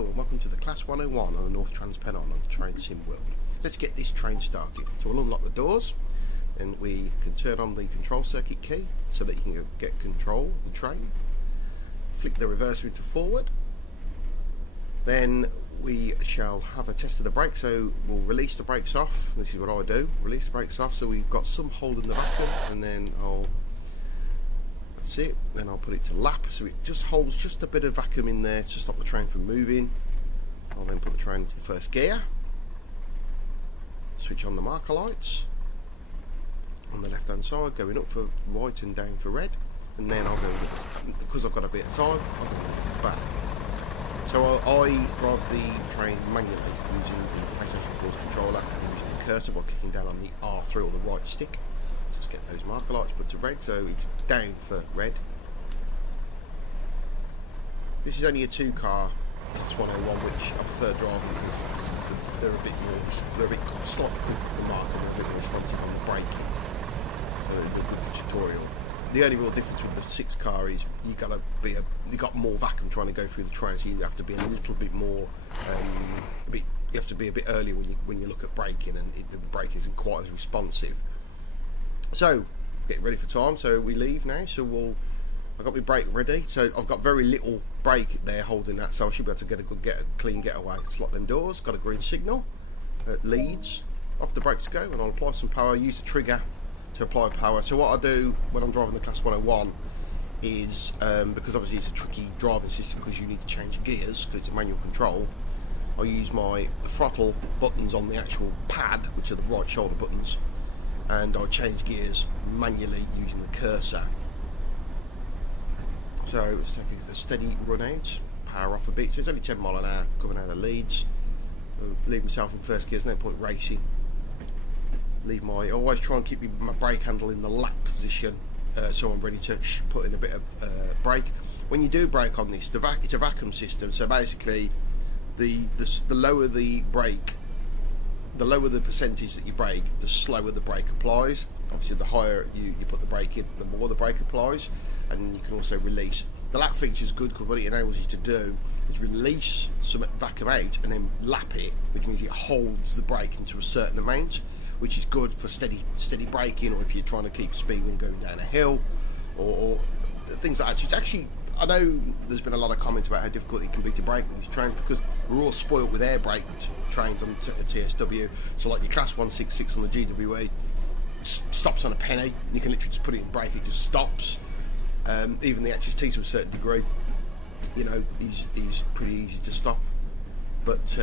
Hello and welcome to the Class 101 on the North Trans-Pennine on the Train Sim World. Let's get this train started. So we'll unlock the doors and we can turn on the control circuit key so that you can get control of the train. Flick the reverser into forward. Then we shall have a test of the brakes, so we'll release the brakes off. This is what I do, release the brakes off so we've got some hold in the vacuum, and then that's it, then I'll put it to lap so it just holds just a bit of vacuum in there to stop the train from moving. I'll then put the train into the first gear, switch on the marker lights on the left hand side, going up for white and down for red, and then I'll go, because I've got a bit of time, I'll go back. So I drive the train manually using the PlayStation 4's controller and using the cursor by clicking down on the R3 or the right stick. Just get those marker lights put to red, so it's down for red. This is only a 2-car Class 101, which I prefer driving because they're a bit slightly quicker to the mark and they're a bit more responsive on the braking. They're good for tutorial. The only real difference with the 6-car is you got more vacuum trying to go through the train, so you have to be a little bit more. You have to be a bit earlier when you look at braking, and the brake isn't quite as responsive. So get ready for time. So we leave now. So I've got my brake ready. So I've got very little brake there holding that, so I should be able to get a clean getaway. Slot them doors. Got a green signal at Leeds. Off the brakes go, and I'll apply some power. Use the trigger to apply power. So what I do when I'm driving the Class 101 is, because obviously it's a tricky driving system because you need to change gears because it's a manual control, I use the throttle buttons on the actual pad, which are the right shoulder buttons, and I change gears manually using the cursor. So let's take a steady run out, power off a bit. So it's only 10 mile an hour coming out of Leeds. I'll leave myself in first gear, there's no point racing. I always try and keep my brake handle in the lap position, so I'm ready to put in a bit of brake. When you do brake on this, it's a vacuum system, so basically the lower the brake, the lower the percentage that you brake, the slower the brake applies. Obviously the higher you put the brake in, the more the brake applies, and you can also release. The lap feature is good because what it enables you to do is release some vacuum out and then lap it, which means it holds the brake into a certain amount, which is good for steady braking, or if you're trying to keep speed when going down a hill, or things like that. So it's actually, I know there's been a lot of comments about how difficult it can be to brake with these trains because we're all spoilt with air braked trains on TSW. So like your Class 166 on the GWE stops on a penny. You can literally just put it in brake, it just stops. Even the HST to a certain degree, is pretty easy to stop. But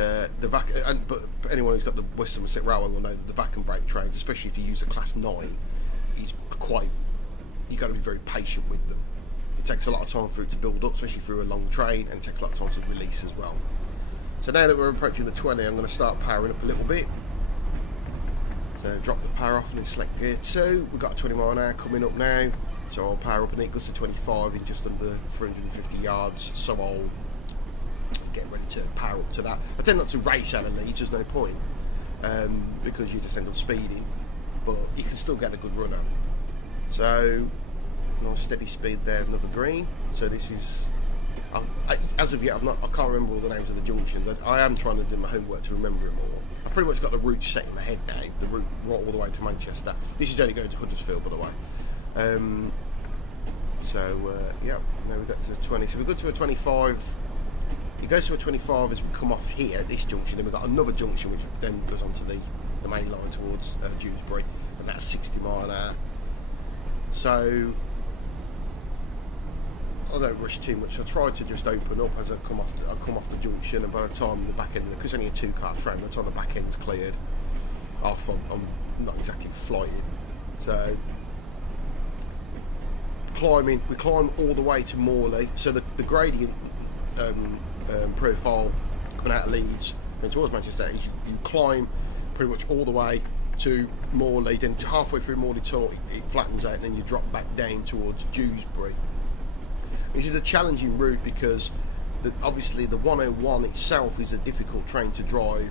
but anyone who's got the West Somerset Railway will know that the vacuum brake trains, especially if you use a Class 9, is you've got to be very patient with them. It takes a lot of time for it to build up, especially through a long train, and it takes a lot of time to release as well. So now that we're approaching the 20, I'm going to start powering up a little bit. So drop the power off and then select gear 2. We've got a 20 mile an hour coming up now, so I'll power up and it goes to 25 in just under 450 yards. So I'll get ready to power up to that. I tend not to race out of Leeds, there's no point, because you just end up speeding, but you can still get a good run out. So nice steady speed there, another green. So this is, as of yet, I can't remember all the names of the junctions. I am trying to do my homework to remember it all. I've pretty much got the route set in my head now, the route right all the way to Manchester. This is only going to Huddersfield, by the way. Yeah, now we've got to 20. So we've got to a 25. It goes to a 25 as we come off here at this junction, then we've got another junction which then goes onto the main line towards Dewsbury, and that's 60 mile an hour. So I don't rush too much. I try to just open up as I come off the junction, and by the time the back end, because it's only a 2-car train, by the time the back end's cleared off, I'm not exactly flying. So we climb all the way to Morley. So the gradient profile coming out of Leeds and towards Manchester is you climb pretty much all the way to Morley, then halfway through Morley tunnel it flattens out, and then you drop back down towards Dewsbury. This is a challenging route because obviously the 101 itself is a difficult train to drive,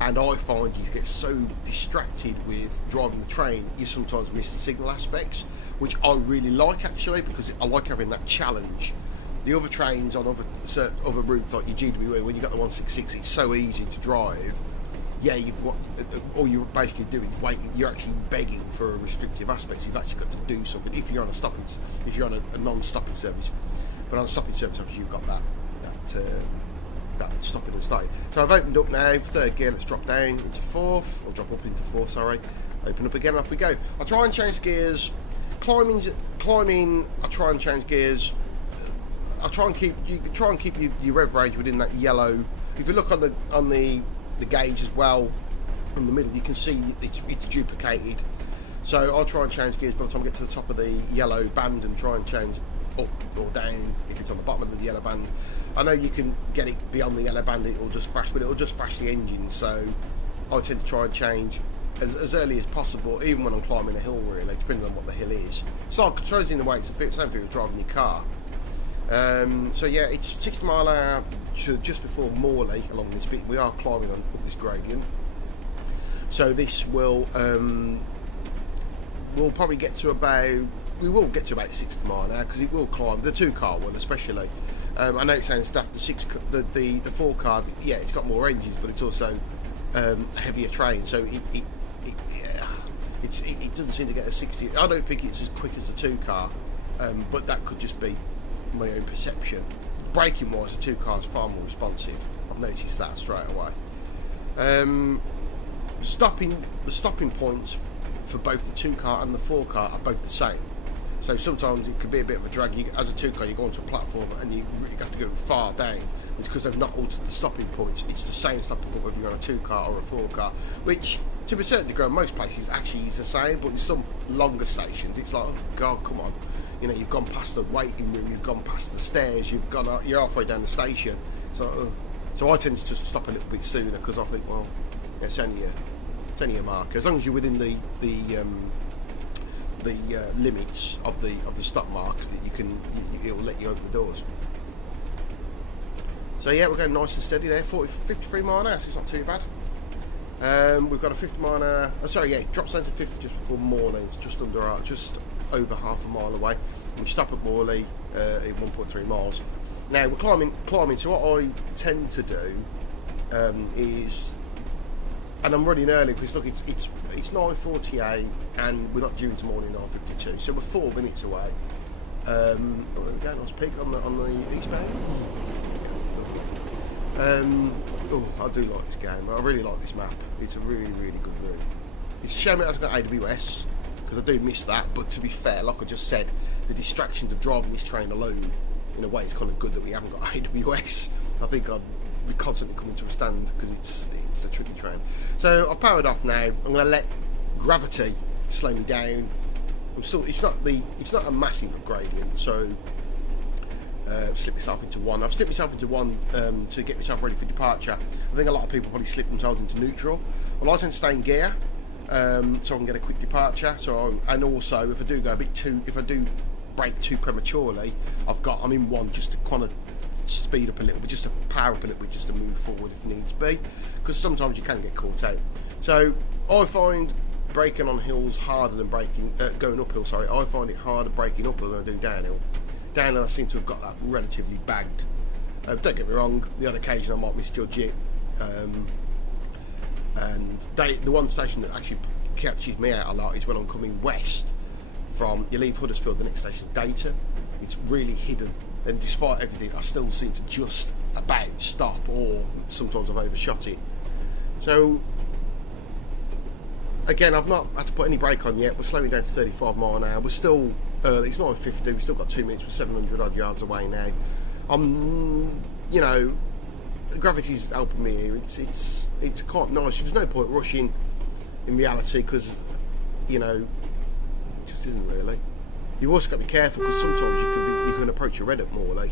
and I find you get so distracted with driving the train you sometimes miss the signal aspects, which I really like actually, because I like having that challenge. The other trains on other routes like your GWE, when you got the 166, it's so easy to drive. Yeah, all you're basically doing is waiting. You're actually begging for a restrictive aspect. You've actually got to do something if you're on a non-stopping service. But on a stopping service, obviously you've got that stopping and starting. So I've opened up now, third gear. Let's drop down into fourth, or drop up into fourth. Sorry, open up again. Off we go. I try and change gears. Climbing. I try and change gears. I try and keep your rev range within that yellow. If you look on the gauge as well in the middle, you can see it's duplicated. So I'll try and change gears by the time I get to the top of the yellow band and try and change up or down if it's on the bottom of the yellow band. I know you can get it beyond the yellow band, it'll just crash, but it'll just crash the engine. So I tend to try and change as early as possible, even when I'm climbing a hill, really, depending on what the hill is. It's like controlling the way, it's the same thing with driving your car. So yeah, it's 60 mile an hour to just before Morley along this bit. We are climbing up this gradient, so this will we'll probably get to about 60 mile an hour, because it will climb the 2-car one especially. I know it sounds daft, the 4-car, yeah, it's got more engines, but it's also a heavier train, so it doesn't seem to get a 60. I don't think it's as quick as the 2-car, but that could just be my own perception. Braking wise, the 2-car is far more responsive. I've noticed that straight away. The stopping points for both the 2-car and the 4-car are both the same. So sometimes it could be a bit of a drag. As a 2-car, you go onto a platform and you have to go far down. It's because they've not altered the stopping points. It's the same stopping point whether you're on a 2-car or a 4-car, which to a certain degree in most places actually is the same, but in some longer stations it's like, oh god, come on. You know, you've gone past the waiting room, you've gone past the stairs, you're halfway down the station. So I tend to just stop a little bit sooner, because I think, well, it's only a marker. As long as you're within the limits of the stop mark, it'll let you open the doors. So yeah, we're going nice and steady there. 53 mile an hour, so it's not too bad. We've got a 50 mile an hour. It drops down to 50 just before Morley. It's just over half a mile away. And we stop at Morley at 1.3 miles. Now we're climbing. So what I tend to do is, and I'm running early because look, it's 9:48 and we're not due to morning 9:52, so we're 4 minutes away. There we go, nice peak on the eastbound. I do like this game. I really like this map. It's a really, really good route. It's a shame it hasn't got AWS, because I do miss that. But to be fair, like I just said, the distractions of driving this train alone, in a way, it's kind of good that we haven't got AWS. I think I'd be constantly coming to a stand, because it's a tricky train. So I've powered off now. I'm going to let gravity slow me down. It's not a massive gradient, so slip myself into one. I've slipped myself into one to get myself ready for departure. I think a lot of people probably slip themselves into neutral. Well, I tend to stay in gear, so I can get a quick departure. And also, if I do brake too prematurely, I'm in one just to kind of speed up a little bit, just to power up a little bit, just to move forward if needs be, because sometimes you can get caught out. So I find braking on hills harder than going uphill. I find it harder braking uphill than I do downhill. Downhill, I seem to have got that relatively bagged. Don't get me wrong, the odd occasion I might misjudge it. And the one station that actually catches me out a lot is when I'm coming west from, you leave Huddersfield, the next station is Dayton. It's really hidden, and despite everything, I still seem to just about stop, or sometimes I've overshot it. So again, I've not had to put any brake on yet. We're slowing down to 35 mile an hour. We're still early. It's 9:50. We've still got 2 minutes. We're 700 odd yards away now. Gravity's helping me here. It's quite nice. There's no point rushing in reality, because it just isn't really. You've also got to be careful, because sometimes you can approach a red at Morley,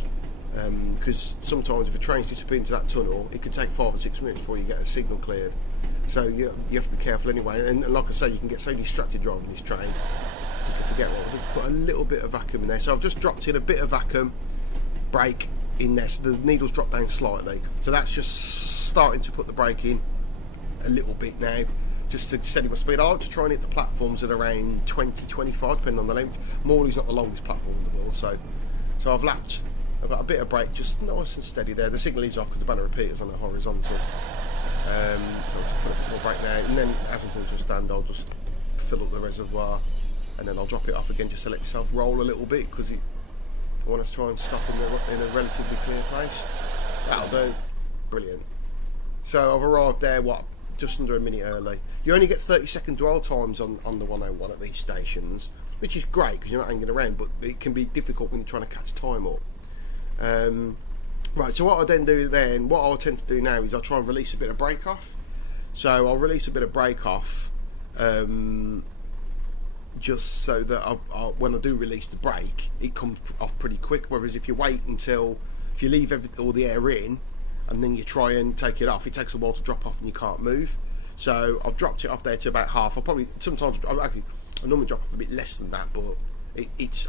because sometimes if a train's disappeared into that tunnel, it can take 5 or 6 minutes before you get a signal cleared. So you have to be careful anyway. And like I say, you can get so distracted driving this train, you can forget what. I've just put a little bit of vacuum in there. So I've just dropped in a bit of vacuum brake in there, so the needle's dropped down slightly. So that's just starting to put the brake in a little bit now, just to steady my speed. I like to try and hit the platforms at around 20-25, depending on the length. Morley's not the longest platform in the world, so I've lapped I've got a bit of brake, just nice and steady there. The signal is off because the banner repeater's on the horizontal. So I'll just put a brake now, and then as I'm going to a stand, I'll just fill up the reservoir, and then I'll drop it off again just to let yourself roll a little bit, because I want us to try and stop in a relatively clear place. That'll do. Brilliant. So I've arrived there, just under a minute early. You only get 30-second dwell times on the 101 at these stations, which is great because you're not hanging around, but it can be difficult when you're trying to catch time up. Right, so what I then do then, what I'll tend to do now is I'll try and release a bit of brake off. So I'll release a bit of brake off, just so that when I do release the brake, it comes off pretty quick. Whereas if you wait until, if you leave all the air in, and then you try and take it off, it takes a while to drop off and you can't move. So I've dropped it off there to about half. I normally drop off a bit less than that, but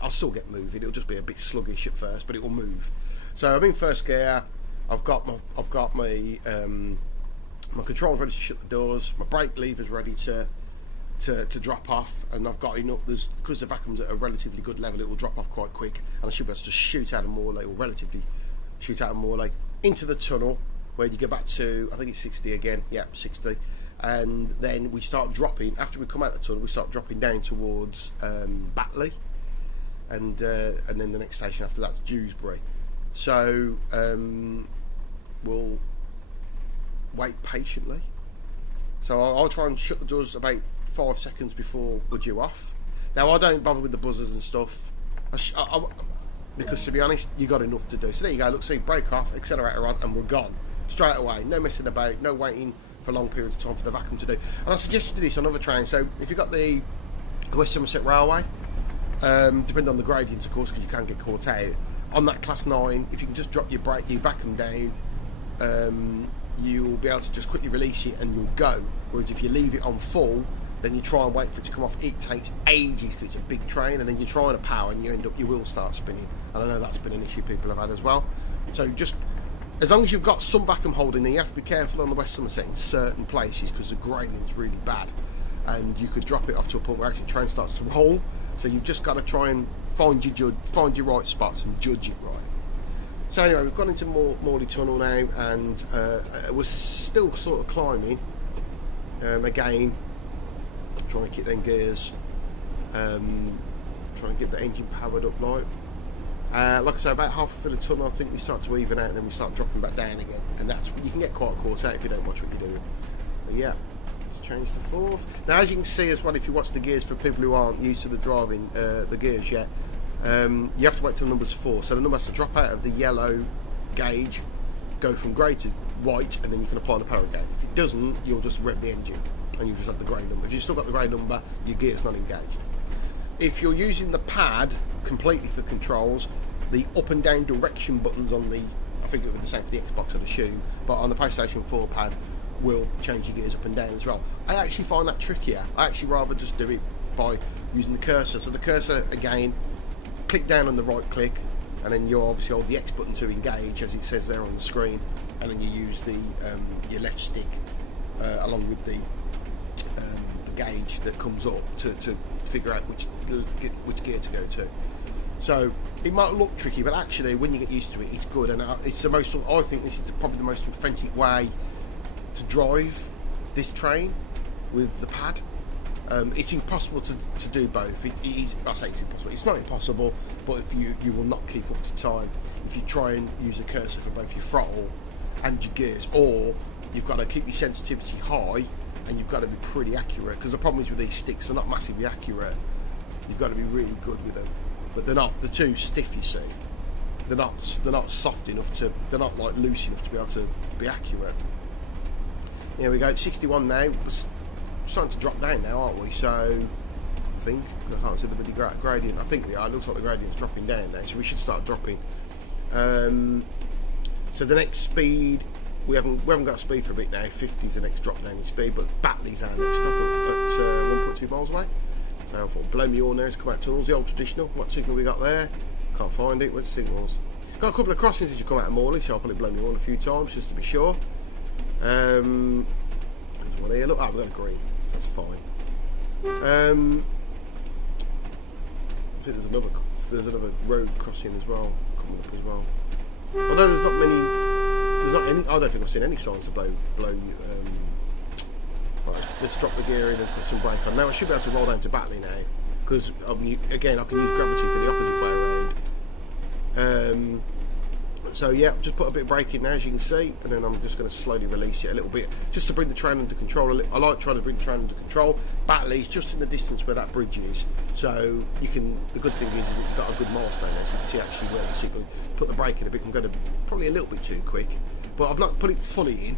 I'll still get moving. It'll just be a bit sluggish at first, but it will move. So I'm in first gear. I've got my controls ready to shut the doors. My brake lever's ready to drop off, and I've got enough. Because the vacuum's at a relatively good level, it will drop off quite quick, and I should be able to just shoot out of Morley, or relatively shoot out of Morley into the tunnel, where you go back to, I think it's 60 again. Yeah, 60. And then we start dropping. After we come out of the tunnel, we start dropping down towards Batley, and then the next station after that's Dewsbury. So we'll wait patiently. So I'll try and shut the doors about 5 seconds before we're due off. Now I don't bother with the buzzers and stuff, because to be honest, you got enough to do. So there you go. Look, see, brake off, accelerator on, and we're gone straight away. No messing about, no waiting for long periods of time for the vacuum to do. And I suggest you do this on other trains. So if you've got the West Somerset Railway, depending on the gradients, of course, because you can get caught out. On that class 9, if you can just drop your vacuum down, you'll be able to just quickly release it and you'll go. Whereas if you leave it on full, then you try and wait for it to come off. It takes ages because it's a big train, and then you're trying to power and your wheel starts spinning. And I know that's been an issue people have had as well. So just as long as you've got some vacuum holding there, you have to be careful on the West Somerset in certain places because the gradient's really bad, and you could drop it off to a point where actually the train starts to roll. So you've just got to try and find your right spots and judge it right. So anyway, we've gone into Morley Tunnel now, and we're still sort of climbing. Again, trying to keep them gears, trying to get the engine powered up like I say, about half through the tunnel I think we start to even out, and then we start dropping back down again, and that's, you can get quite caught out if you don't watch what you're doing. But yeah, let's change the fourth. Now as you can see as well, if you watch the gears, for people who aren't used to the driving the gears yet, you have to wait till numbers 4, so the number has to drop out of the yellow gauge, go from grey to white, and then you can apply the power gauge. If it doesn't, you'll just rev the engine and you just have the grey number. If you've still got the grey number, your gear's not engaged. If you're using the pad completely for controls, the up and down direction buttons on the, I think it would be the same for the Xbox or the Shoe, but on the PlayStation 4 pad will change your gears up and down as well. I actually find that trickier. I actually rather just do it by using the cursor. So the cursor, again, click down on the right click, and then you obviously hold the X button to engage, as it says there on the screen, and then you use the your left stick along with the gauge that comes up to figure out which gear to go to. So it might look tricky, but actually when you get used to it, it's good, and it's the most, I think this is probably the most authentic way to drive this train with the pad. It's impossible to do both. I say it's impossible. It's not impossible, but if you will not keep up to time if you try and use a cursor for both your throttle and your gears, or you've got to keep your sensitivity high and you've got to be pretty accurate, because the problem is with these sticks, they're not massively accurate. You've got to be really good with them, but they're too stiff, you see. They're not soft enough to, they're not like loose enough to be able to be accurate. Here we go, 61 now. We're starting to drop down now, aren't we? So I think, I can't see the bloody gradient. I think we are. It looks like the gradient's dropping down now, so we should start dropping. So the next speed, we haven't got a speed for a bit now. 50 is the next drop down in speed, but Batley's our next stop at 1.2 miles away. So I thought, blow me all now, it's come out tunnels, the old traditional. What signal we got there? Can't find it. Where's the signals? Got a couple of crossings as you come out of Morley, so I'll probably blow me all a few times just to be sure. There's one here. Look, we've got a green. That's fine. I think there's another there's another road crossing as well, coming up as well. Although there's not any. I don't think I've seen any signs of blow. Let's drop the gear in and put some brake on. Now I should be able to roll down to Batley now, because again I can use gravity for the opposite way around. So yeah, just put a bit of brake in now, as you can see, and then I'm just going to slowly release it a little bit, just to bring the train under control. I like trying to bring the train under control. Batley's just in the distance where that bridge is, so you can. The good thing is you've got a good milestone there, so you can see actually where the signal. Put the brake in a bit. I'm going to probably a little bit too quick, but I've not put it fully in,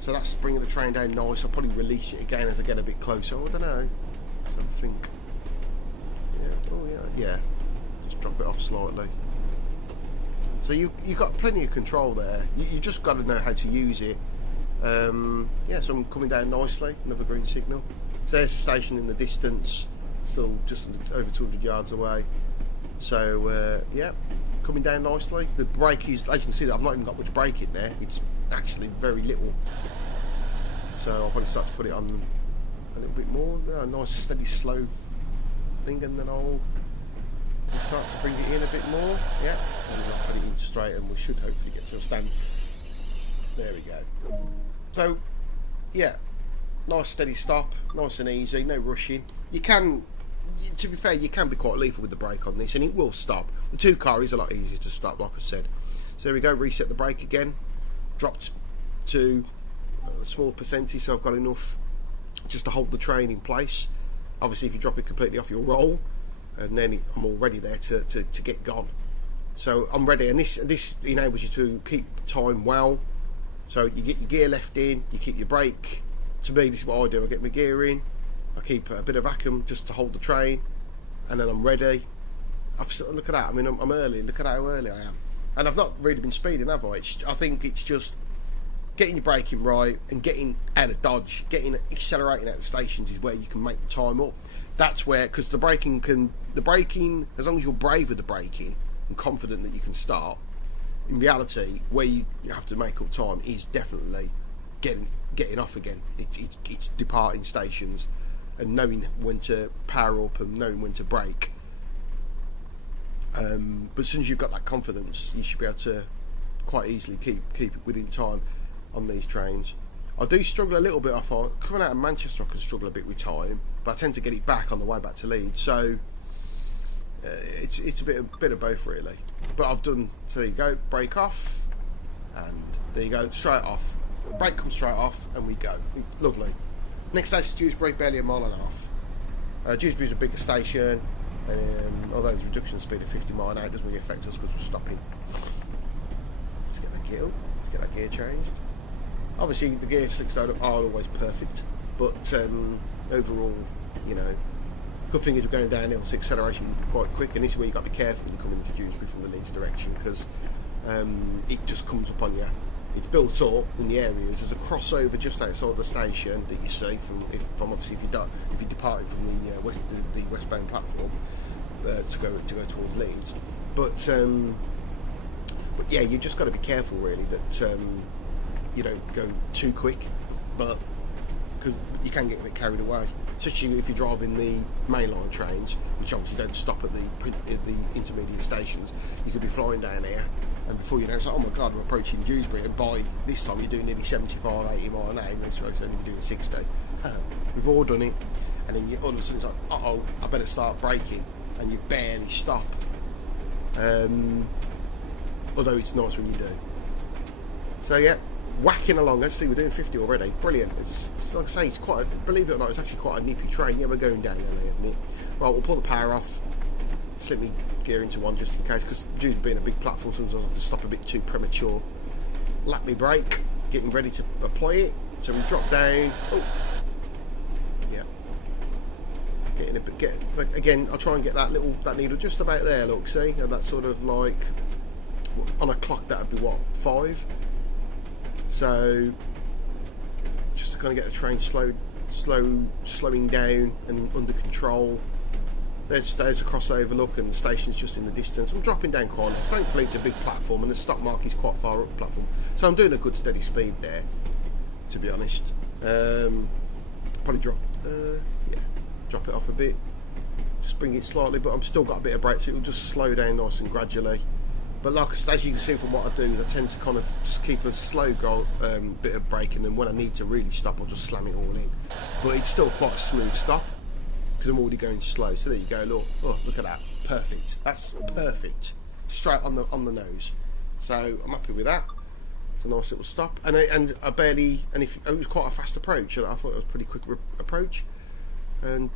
so that's bringing the train down nice. I'll probably release it again as I get a bit closer. I don't know. I think. Yeah. Oh yeah. Just drop it off slightly. So you've got plenty of control there. You just got to know how to use it. Yeah, so I'm coming down nicely. Another green signal. So there's a station in the distance, still just over 200 yards away. So yeah, coming down nicely. The brake is, as you can see, I've not even got much brake in there. It's actually very little. So I'll probably start to put it on a little bit more. A nice steady slow thing, and then I'll start to bring it in a bit more. Yeah, and I'll put it in straight, and we should hopefully get to a stand. There we go. So yeah, nice steady stop, nice and easy, no rushing. You can, to be fair, you can be quite lethal with the brake on this, and it will stop. The 2 car is a lot easier to stop, like I said. So there we go, reset the brake again, dropped to a small percentage, so I've got enough just to hold the train in place. Obviously if you drop it completely off, you'll roll, and then I'm all ready there to get gone. So I'm ready, and this enables you to keep time well. So you get your gear left in, you keep your brake. To me, this is what I do. I get my gear in, I keep a bit of vacuum just to hold the train, and then I'm ready. Look at that. I mean, I'm early. Look at how early I am, and I've not really been speeding, have I? I think it's just getting your braking right and getting out of dodge, accelerating out of the stations is where you can make the time up. That's where, because the braking, as long as you're brave with the braking and confident that you can start, in reality, where you have to make up time is definitely getting off again. It's departing stations and knowing when to power up and knowing when to brake. But as soon as you've got that confidence, you should be able to quite easily keep it within time on these trains. I do struggle a little bit off on coming out of Manchester. I can struggle a bit with time, but I tend to get it back on the way back to Leeds. So it's a bit of both really. But I've done, so there you go, brake off, and there you go, straight off. The brake comes straight off, and we go. Lovely. Next station, Dewsbury, barely a mile and a half. Dewsbury's a bigger station, and although there's reduction speed at 50 mile an hour, it doesn't really affect us because we're stopping. Let's get that gear up. Let's get that gear changed. Obviously, the gear slicks are always perfect, but overall, you know, good thing is we're going downhill, so acceleration will be quite quick, and this is where you've got to be careful when you come into Dewsbury from the Leeds direction, because it just comes up on you. It's built up in the areas. There's a crossover just outside the station that you see from obviously if you're departing from the westbound platform to go towards Leeds, but yeah, you just got to be careful really that you don't go too quick, but because you can get a bit carried away, especially if you're driving the mainline trains, which obviously don't stop at the intermediate stations. You could be flying down here, and before you know, it's like, oh my god, I'm approaching Dewsbury, and by this time you're doing nearly 75, 80 mile an hour, and you're supposed to only be doing 60. We've all done it, and then all of a sudden it's like, uh-oh, I better start braking, and you barely stop. Although it's nice when you do. So yeah, whacking along. Let's see, we're doing 50 already. Brilliant. It's like I say, it's quite, believe it or not, it's actually quite a nippy train. Yeah, we're going down early, isn't it? Right, we'll pull the power off, slip me gear into one just in case, because due to being a big platform, sometimes I'll just stop a bit too premature. Lap me brake, getting ready to apply it. So we drop down. Oh, yeah. Getting a bit. Again, I'll try and get that needle just about there. Look, see, and that's sort of like on a clock that'd be what, 5. So just to kind of get the train slowing down and under control. There's a crossover, look, and the station's just in the distance. I'm dropping down quite nice. Thankfully it's a big platform and the stop mark is quite far up the platform, so I'm doing a good steady speed there, to be honest. Probably drop it off a bit. just bring it slightly, but I've still got a bit of brake, so it'll just slow down nice and gradually. But like as you can see from what I do, I tend to kind of just keep a slow bit of braking, and when I need to really stop, I'll just slam it all in. But it's still quite a smooth stop because I'm already going slow. So there you go, look, oh, look at that, perfect. That's perfect, straight on the nose. So I'm happy with that. It's a nice little stop, and I barely, and if it was quite a fast approach, I thought it was a pretty quick approach, and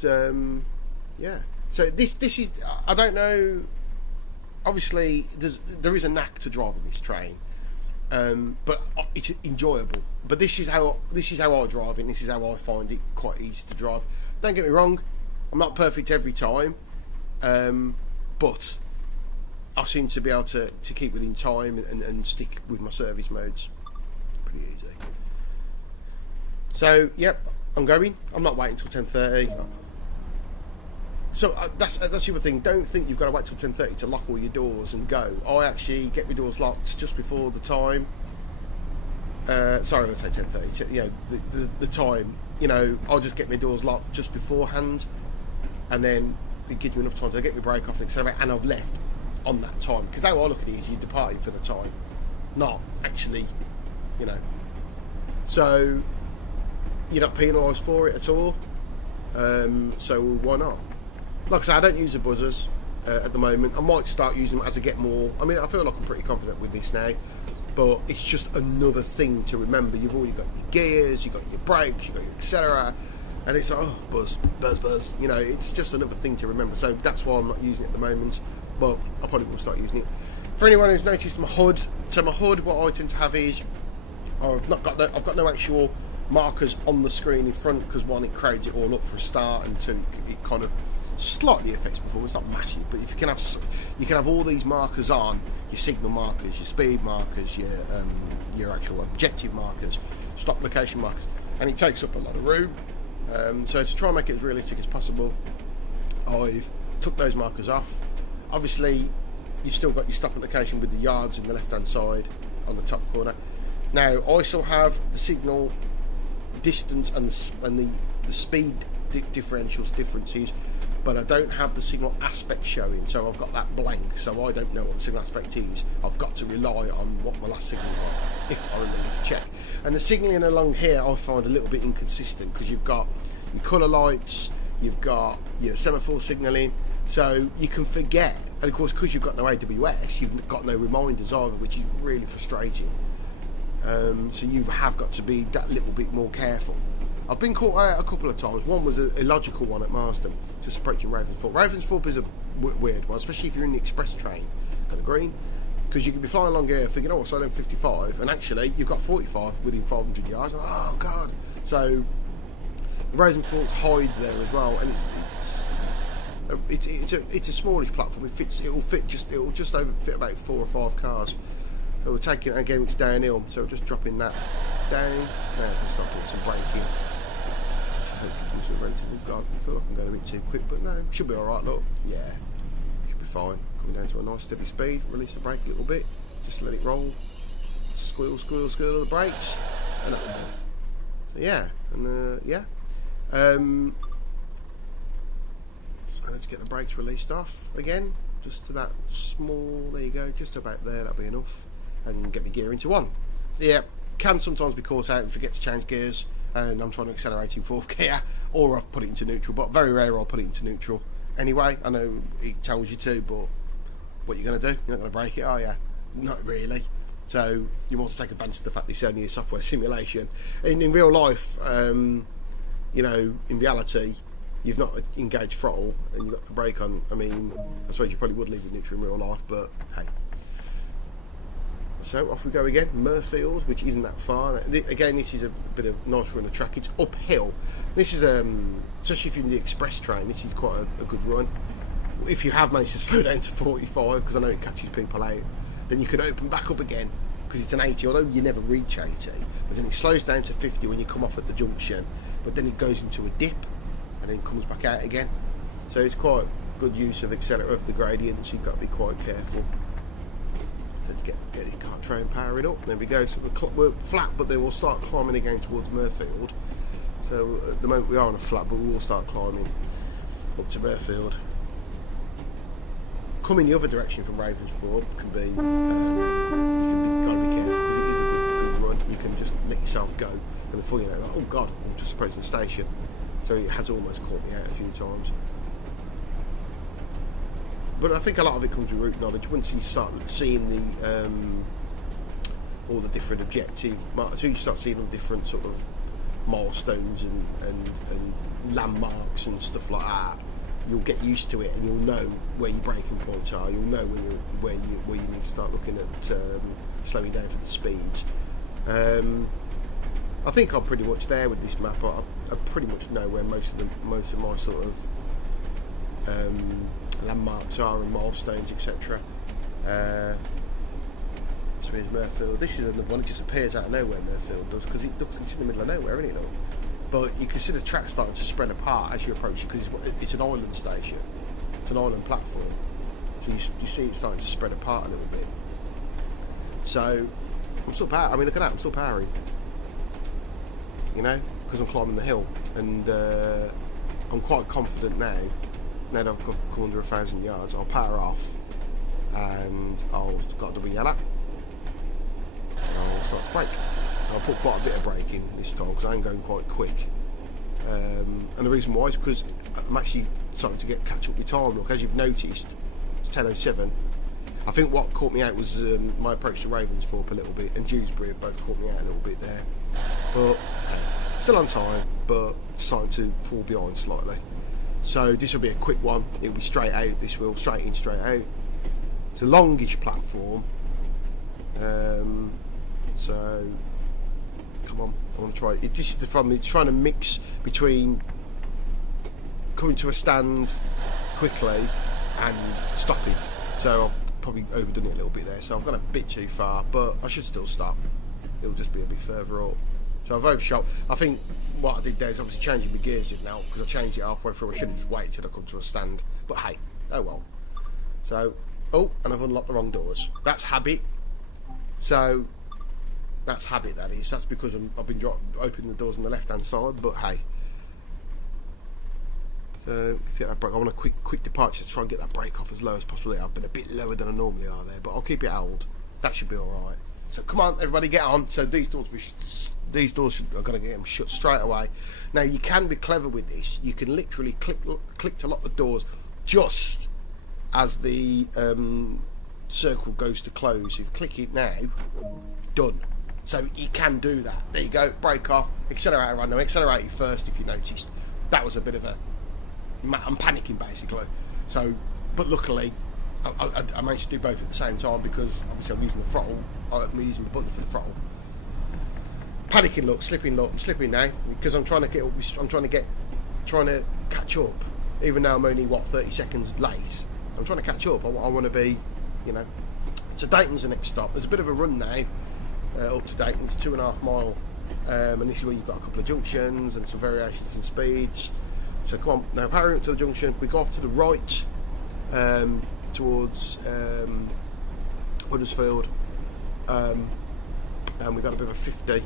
yeah. So this is, I don't know. Obviously, there is a knack to driving this train, but it's enjoyable. But this is how I drive it. This is how I find it quite easy to drive. Don't get me wrong, I'm not perfect every time, but I seem to be able to keep within time and stick with my service modes. Pretty easy. So, yep, I'm going. I'm not waiting till 10:30. So that's the other thing. Don't think you've got to wait till 10:30 to lock all your doors and go. I actually get my doors locked just before the time. Sorry, I say 10:30. You know, the time. You know, I'll just get my doors locked just beforehand, and then it gives me enough time to get my brake off and accelerate, and I've left on that time. Because how I look at it is you're departing for the time, not actually, you know. So you're not penalised for it at all. So why not? Like I say, I don't use the buzzers at the moment. I might start using them as I get more. I mean, I feel like I'm pretty confident with this now, but it's just another thing to remember. You've already got your gears, you've got your brakes, you've got your accelerator, and it's like, oh, buzz, buzz, buzz. You know, it's just another thing to remember. So that's why I'm not using it at the moment, but I probably will start using it. For anyone who's noticed my HUD, so my HUD, what I tend to have is I've got no actual markers on the screen in front, because one, it crowds it all up for a start, and two, it kind of slightly affects performance, not massive, but if you can have all these markers on, your signal markers, your speed markers, your actual objective markers, stop location markers, and it takes up a lot of room. So to try and make it as realistic as possible, I've took those markers off. Obviously, you've still got your stop location with the yards in the left hand side on the top corner. Now I still have the signal distance and the speed differences, but I don't have the signal aspect showing, so I've got that blank, so I don't know what the signal aspect is. I've got to rely on what my last signal was, if I remember to check. And the signalling along here I find a little bit inconsistent, because you've got your colour lights, you've got your semaphore signalling, so you can forget, and of course because you've got no AWS, you've got no reminders either, which is really frustrating. So you have got to be that little bit more careful. I've been caught out a couple of times. One was a illogical one at Marsden, just approaching Ravensthorpe. Ravensthorpe is a weird one, especially if you're in the express train at the Green, because you can be flying along here thinking, oh, so I'm 55, and actually you've got 45 within 500 yards. Oh God! So Ravensthorpe hides there as well, and it's a smallish platform. It'll just over fit about 4 or 5 cars. So we're taking, again, it's downhill, so we're just dropping that down. Now I can start putting some braking. I feel like I'm going a bit too quick, but no, should be alright, look. Yeah, should be fine. Coming down to a nice steady speed, release the brake a little bit, just let it roll. Squeal, squeal, squeal of the brakes, and that will do. So yeah, and yeah. So let's get the brakes released off again, just to that small, there you go, just about there, that'll be enough. And get my gear into 1. Yeah, can sometimes be caught out and forget to change gears, and I'm trying to accelerate in 4th gear, or I've put it into neutral, but very rare I'll put it into neutral. Anyway, I know it tells you to, but what are you going to do? You're not going to break it, are you? Not really. So you want to take advantage of the fact that it's only a software simulation. In real life, you know, in reality, you've not engaged throttle and you've got the brake on. I mean, I suppose you probably would leave it neutral in real life, but hey. So off we go again, Murfield, which isn't that far. Again, this is a bit of nice run of track. It's uphill. This is, especially if you're in the express train, this is quite a good run. If you have managed to slow down to 45, because I know it catches people out, then you can open back up again, because it's an 80, although you never reach 80. But then it slows down to 50 when you come off at the junction, but then it goes into a dip, and then comes back out again. So it's quite good use of accelerator of the gradients. You've got to be quite careful. Let's get the car train powering up. There we go. So we're flat, but then we'll start climbing again towards Murfield. So at the moment we are on a flat, but we will start climbing up to Murfield. coming the other direction from Ravensthorpe can be, you can be, gotta be careful because it is a good run. You can just let yourself go, and before you know, like, oh God, I'm just approaching the station. So it has almost caught me out a few times. But I think a lot of it comes with route knowledge. Once you start seeing the all the different objectives, so you start seeing all different sort of milestones and landmarks and stuff like that, you'll get used to it, and you'll know where your braking points are. You'll know where you need to start looking at slowing down for the speeds. I think I'm pretty much there with this map. I pretty much know where most of my sort of landmarks are and milestones, etc. So here's Murfield. This is another one. It just appears out of nowhere. Murfield does, because it's in the middle of nowhere, isn't it? Look? But you can see the track starting to spread apart as you approach it, because it's an island station. It's an island platform. So you see it starting to spread apart a little bit. So I'm still powering. I mean, look at that. I'm still powering. You know, because I'm climbing the hill, and I'm quite confident now. Now that I've come under 1,000 yards, I'll power off, and I'll got a double yellow. I'll start to brake. I'll put quite a bit of brake in this time because I'm going quite quick. And the reason why is because I'm actually starting to catch up with time. Look, as you've noticed, it's 10:07. I think what caught me out was my approach to Ravensthorpe a little bit, and Dewsbury have both caught me out a little bit there. But still on time, but starting to fall behind slightly. So this will be a quick one. It'll be straight out. This will straight in, straight out. It's a longish platform. So come on, I want to try it. This is the problem. It's trying to mix between coming to a stand quickly and stopping. So I've probably overdone it a little bit there. So I've gone a bit too far, but I should still stop. It'll just be a bit further up. So I've overshot. I think what I did there is obviously changing my gears now, because I changed it halfway through. I should have just waited till I come to a stand. But hey, oh well. So, oh, and I've unlocked the wrong doors. That's habit. So that's habit, that is. That's because I've been opening the doors on the left-hand side. But hey. So let's get that brake. I want a quick departure to try and get that brake off as low as possible. I've been a bit lower than I normally are there, but I'll keep it held. That should be all right. So come on, everybody, get on. So these doors are going to get them shut straight away. Now you can be clever with this. You can literally click to lock the doors just as the circle goes to close. You click it now, done. So you can do that. There you go. Brake off. Accelerator random. Accelerate you first if you noticed. That was a bit of a. I'm panicking basically. So, but luckily, I managed to do both at the same time, because obviously I'm using the throttle. I'm using the button for the throttle. Panicking, look, I'm slipping now because I'm trying to catch up. Even though I'm only 30 seconds late, I'm trying to catch up. I want to be, you know. So Dayton's the next stop. There's a bit of a run now up to Dayton. It's 2.5 mile, and this is where you've got a couple of junctions and some variations in speeds. So come on, now powering up to the junction. We go off to the right towards Huddersfield, and we've got a bit of a 50.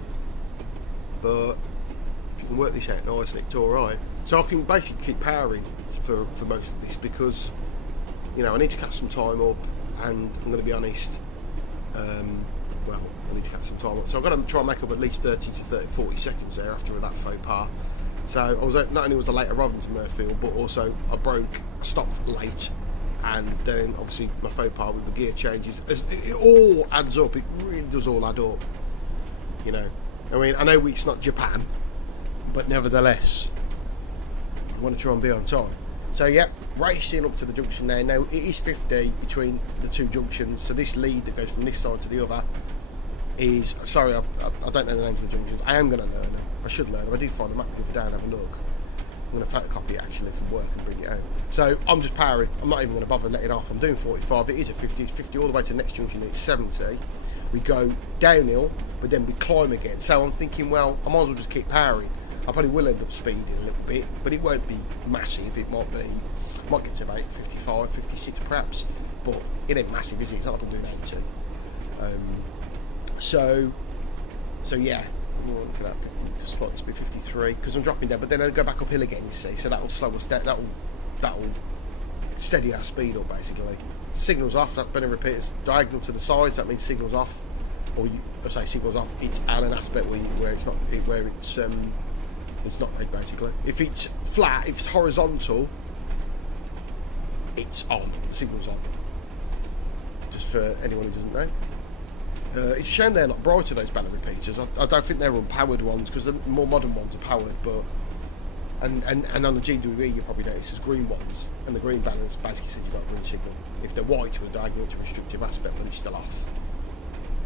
But if you can work this out nicely, it's alright. So I can basically keep powering for most of this, because, you know, I need to catch some time up, and I'm going to be honest, I need to catch some time up. So I've got to try and make up at least 40 seconds there after that faux pas. So I was not only was I late arriving to Murfield, but also I stopped late, and then obviously my faux pas with the gear changes. It all adds up. It really does all add up. You know, I mean, I know it's not Japan, but nevertheless, I want to try and be on time. So yeah, racing up to the junction there. Now it is 50 between the two junctions. So this lead that goes from this side to the other is, sorry, I don't know the names of the junctions. I am going to learn them. I should learn them. I did find the map the other day and have a look. I'm going to photocopy it actually from work and bring it home. So I'm just powering. I'm not even going to bother letting off. I'm doing 45. It is a 50. It's 50 all the way to the next junction. It's 70. We go downhill, but then we climb again. So I'm thinking, well, I might as well just keep powering. I probably will end up speeding a little bit, but it won't be massive. It might get to about 55, 56 perhaps, but it ain't massive, is it? It's not like I'm doing 80. So yeah, look at that, 50, just slightly speed 53, because I'm dropping down, but then I'll go back uphill again, you see, so that'll slow us down, that'll steady our speed up, basically. Signals off. That Benny repeaters diagonal to the sides. That means signals off. Or I say signals off. It's at an aspect where it's not red basically. If it's flat, if it's horizontal, it's on. Signals on. Just for anyone who doesn't know. It's a shame they're not brighter, those banner repeaters. I don't think they're unpowered ones, because the more modern ones are powered, but and on the GWE you probably notice there's green ones, and the green banners basically says you've got a green signal. If they're white with a diagonal to restrictive aspect, then it's still off.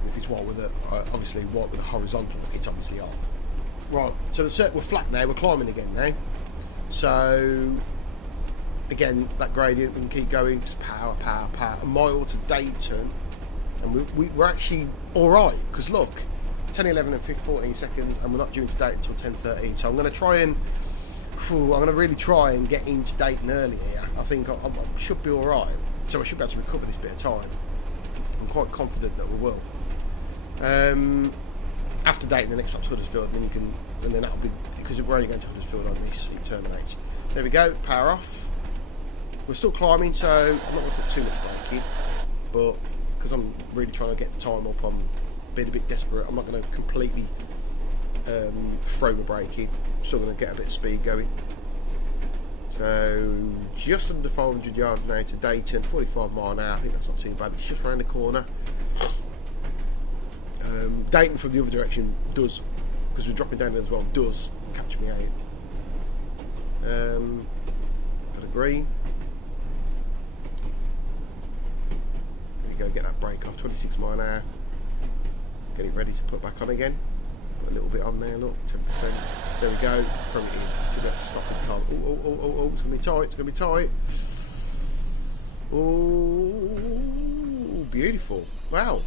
If it's white with a horizontal, it's obviously on. Right, so we're flat now, we're climbing again now. So again, that gradient, we can keep going, just power. A mile to Dayton, and we're actually alright, because look, 10, 11 and 14 seconds, and we're not due into Dayton until 10:13. So I'm going to try and really try and get into Dayton early here. I think I should be alright, so I should be able to recover this bit of time. I'm quite confident that we will. After Dayton, the next stop's Huddersfield, and then that'll be, because we're only going to Huddersfield on this, it terminates. There we go, power off. We're still climbing, so I'm not going to put too much brake in, but because I'm really trying to get the time up, I'm being a bit desperate. I'm not going to completely throw my brake in. I'm still going to get a bit of speed going. So just under 500 yards now to Dayton, 45 mile an hour. I think that's not too bad. It's just round the corner. Dayton from the other direction does, because we're dropping down there as well, does catch me out. Got a green. There we go, get that brake off, 26 mile an hour. Get it ready to put back on again. Put a little bit on there, look, 10%. There we go, throw it in. Give that stopping time. Oh, it's going to be tight, Oh, beautiful. Wow,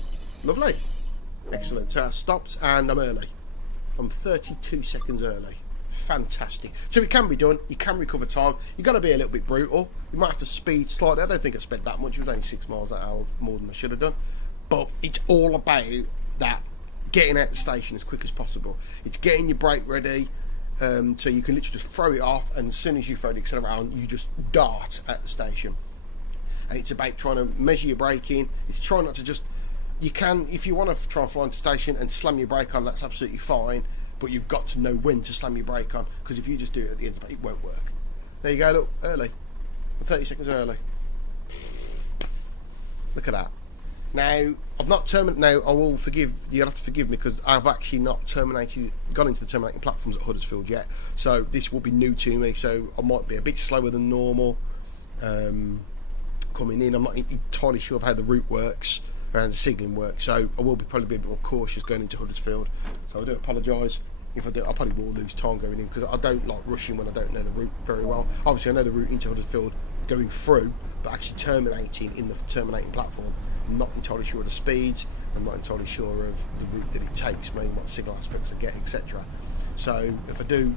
lovely. Excellent. So that stops, and I'm early. I'm 32 seconds early. Fantastic. So it can be done. You can recover time. You've got to be a little bit brutal. You might have to speed slightly. I don't think I spent that much. It was only 6 miles an hour more than I should have done. But it's all about that getting out the station as quick as possible. It's getting your brake ready, so you can literally just throw it off, and as soon as you throw the accelerator on, you just dart at the station. And it's about trying to measure your braking. It's trying not to just... You can, if you want to try and fly into the station and slam your brake on, that's absolutely fine, but you've got to know when to slam your brake on, because if you just do it at the end of it, it won't work. There you go, look, early. I'm 30 seconds early. Look at that. Now, I've not terminated. Now, you'll have to forgive me, because I've actually not gone into the terminating platforms at Huddersfield yet, so this will be new to me, so I might be a bit slower than normal coming in. I'm not entirely sure of how the route works, around the signalling work, so I will probably be a bit more cautious going into Huddersfield. So I do apologise if I do. I probably will lose time going in, because I don't like rushing when I don't know the route very well. Obviously I know the route into Huddersfield going through, but actually terminating in the terminating platform, I'm not entirely sure of the speeds. I'm not entirely sure of the route that it takes, maybe what signal aspects I get, etc. So if I do,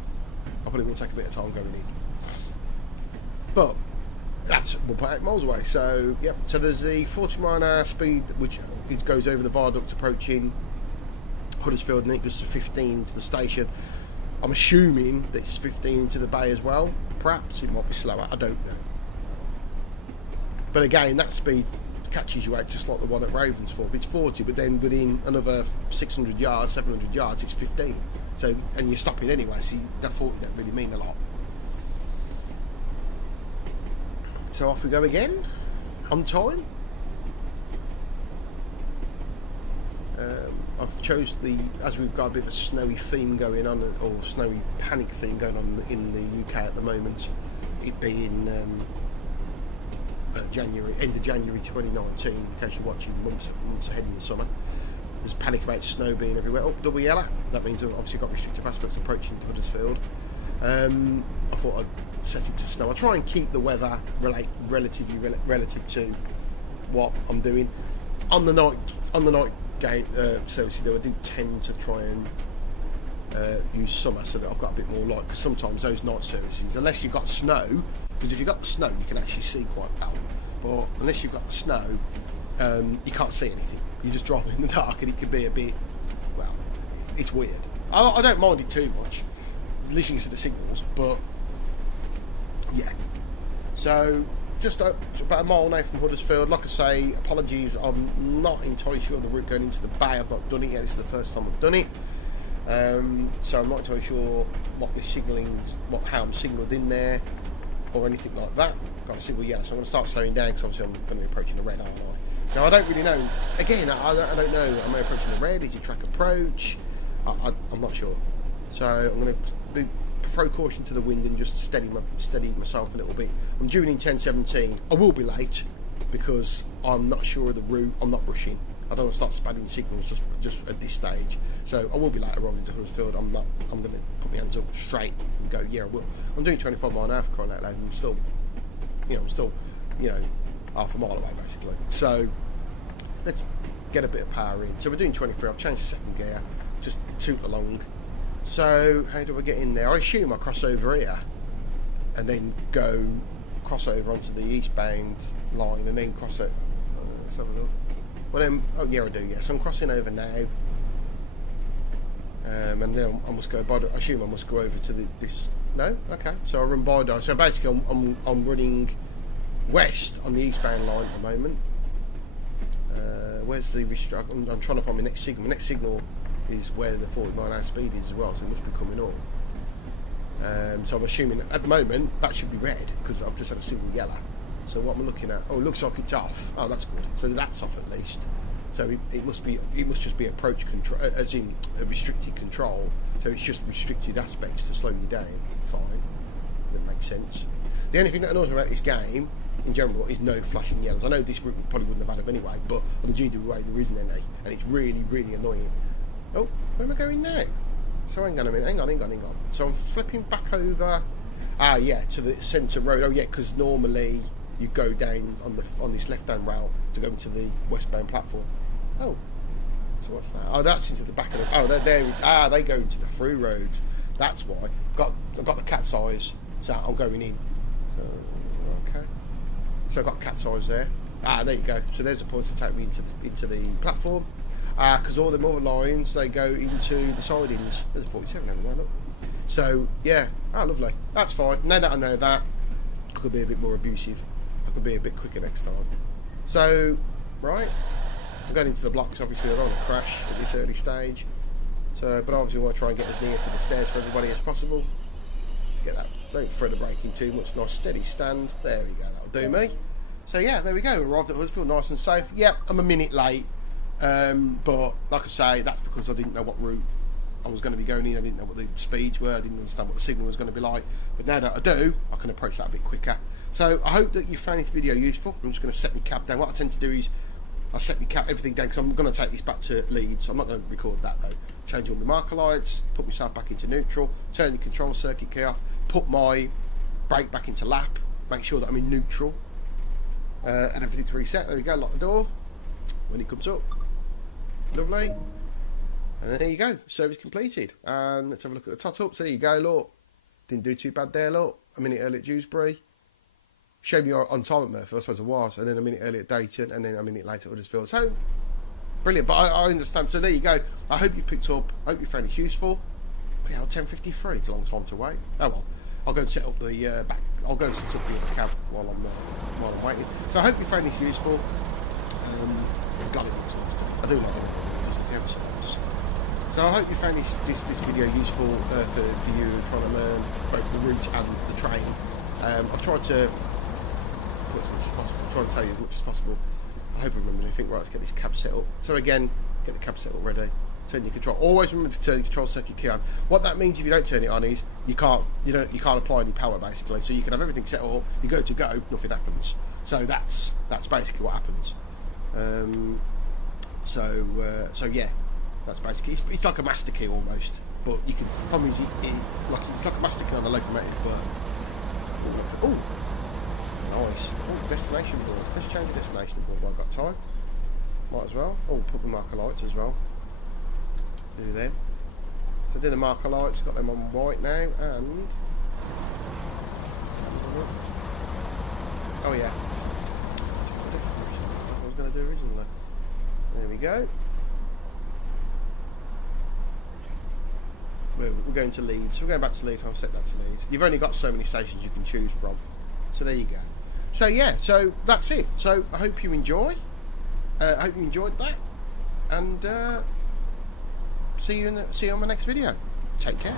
I probably will take a bit of time going in. But that's 1.8 miles away, so yep. So there's the 40 mile an hour speed, which it goes over the viaduct approaching Huddersfield, and it goes to 15 to the station. I'm assuming that it's 15 to the bay as well. Perhaps it might be slower, I don't know. But again, that speed catches you out just like the one at Ravensthorpe. It's 40, but then within another 600 yards, 700 yards, it's 15. So, and you're stopping anyway, so that 40 don't really mean a lot. So off we go again, on time. I've chose as we've got a bit of a snowy theme going on, or snowy panic theme going on in the UK at the moment, it being end of January 2019, in case you're watching months ahead in the summer. There's panic about snow being everywhere. Oh, double yellow. That means I've obviously got restrictive aspects approaching Huddersfield. I thought I'd set it to snow. I try and keep the weather relative to what I'm doing. On the night game services, though, I do tend to try and use summer, so that I've got a bit more light. Because sometimes those night services, unless you've got snow, because if you've got the snow, you can actually see quite well. But unless you've got the snow, you can't see anything. You just drive in the dark, and it can be a bit, well, it's weird. I don't mind it too much, listening to the signals, but yeah. So just about a mile now from Huddersfield. Like I say, apologies, I'm not entirely sure of the route going into the bay. I've not done it yet. It's the first time I've done it. So I'm not entirely sure what the signalling, how I'm signalled in there, or anything like that. Got a signal yellow, so I'm going to start slowing down because obviously I'm going to be approaching the red, aren't I? Now I don't really know. Again, I don't know. Am I approaching the red? Is it track approach? I'm not sure. So I'm going to throw caution to the wind and just steady myself a little bit. I'm due in 10:17. I will be late because I'm not sure of the route. I'm not rushing. I don't want to start spamming signals just at this stage. So I will be late arriving to Huddersfield. I'm going to put my hands up straight and go, yeah, I will. I'm doing 25 mile an hour for crying out loud. I'm still, half a mile away basically. So let's get a bit of power in. So we're doing 23. I've changed the second gear. Just toot along. So how do I get in there? I assume I cross over here and then cross over onto the eastbound line and then cross it. Let's have a look. Well then, oh yeah, I do. Yeah, so I'm crossing over now, and then I must go. I assume I must go over to this. No, okay. So I run by. So basically, I'm running west on the eastbound line at the moment. Where's the restrict? I'm trying to find my next signal. My next signal is where the 40 mile an hour speed is as well, so it must be coming up. So I'm assuming at the moment that should be red because I've just had a signal yellow. So what am I looking at? Oh, it looks like it's off. Oh, that's good. So that's off at least. So it must just be approach control, as in a restricted control. So it's just restricted aspects to slow you down. Fine, that makes sense. The only thing that annoys me about this game, in general, is no flashing yellows. I know this route probably wouldn't have had them anyway, but on the GWA there isn't any, and it's really, really annoying. Oh, where am I going now? So hang on a minute. Hang on. So I'm flipping back over. Ah, yeah, to the centre road. Oh, yeah, because normally you go down on this left-hand rail to go into the westbound platform. Oh, so what's that? Oh, that's into the back of the... Oh, they go into the through roads. That's why. I've got the cat's eyes, so I'm going in. So, okay. So I've got cat's eyes there. Ah, there you go. So there's a point to take me into the platform. Because all the other lines, they go into the sidings. There's a 47 over there, look. So, yeah. Oh, lovely. That's fine. Now that I know that, I could be a bit more abusive. I could be a bit quicker next time. So, right. I'm going into the blocks, obviously. I don't want to crash at this early stage. So, but obviously I want to try and get as near to the stairs for everybody as possible. To get that. Don't throw the braking too much. Nice steady stand. There we go. That'll do me. So, yeah, there we go. Arrived at Huddersfield nice and safe. Yep, I'm a minute late. But like I say, that's because I didn't know what route I was going to be going in. I didn't know what the speeds were. I didn't understand what the signal was going to be like. But now that I do, I can approach that a bit quicker. So I hope that you found this video useful. I'm just going to set my cab down. What I tend to do is I set my cab, everything down, because I'm going to take this back to Leeds. I'm not going to record that though. Change all my marker lights, put myself back into neutral, turn the control circuit key off, put my brake back into lap, make sure that I'm in neutral, and everything's reset. There we go. Lock the door when it comes up. Lovely. And there you go, service completed. And let's have a look at the tot up. So there you go, look. Didn't do too bad there, look. A minute early at Dewsbury. Showed me on time at Murphy, I suppose I was. And then a minute early at Dayton, and then a minute later at Huddersfield. So, brilliant. But I understand. So there you go. I hope you picked up. I hope you found it useful. But yeah, 10:53, it's a long time to wait. Oh well. I'll go and set up the back. I'll go and set up the cab while I'm waiting. So I hope you found this useful. God, it looks nice. I do like it. So I hope you found this video useful for you trying to learn both the route and the train. I've tried to put as much as possible, try and tell you as much as possible. I hope I remember anything. Right, let's get this cab set up. So again, get the cab set up ready. Turn your control. Always remember to turn your control circuit key on. What that means if you don't turn it on is you can't apply any power basically. So you can have everything set up. You go to go, nothing happens. So that's basically what happens. So yeah. That's basically it's like a master key almost, but you can probably it's like a master key on the locomotive. But oh, nice. Oh, destination board. Let's change the destination board while I've got time. Might as well. Oh, put the marker lights as well. Do them. So I did the marker lights. Got them on white now, and oh yeah. What I was going to do originally. There we go. We're going to Leeds. So we're going back to Leeds. I'll set that to Leeds. You've only got so many stations you can choose from. So there you go. So yeah, so that's it. So I hope you enjoy. I hope you enjoyed that, and see you on my next video. Take care.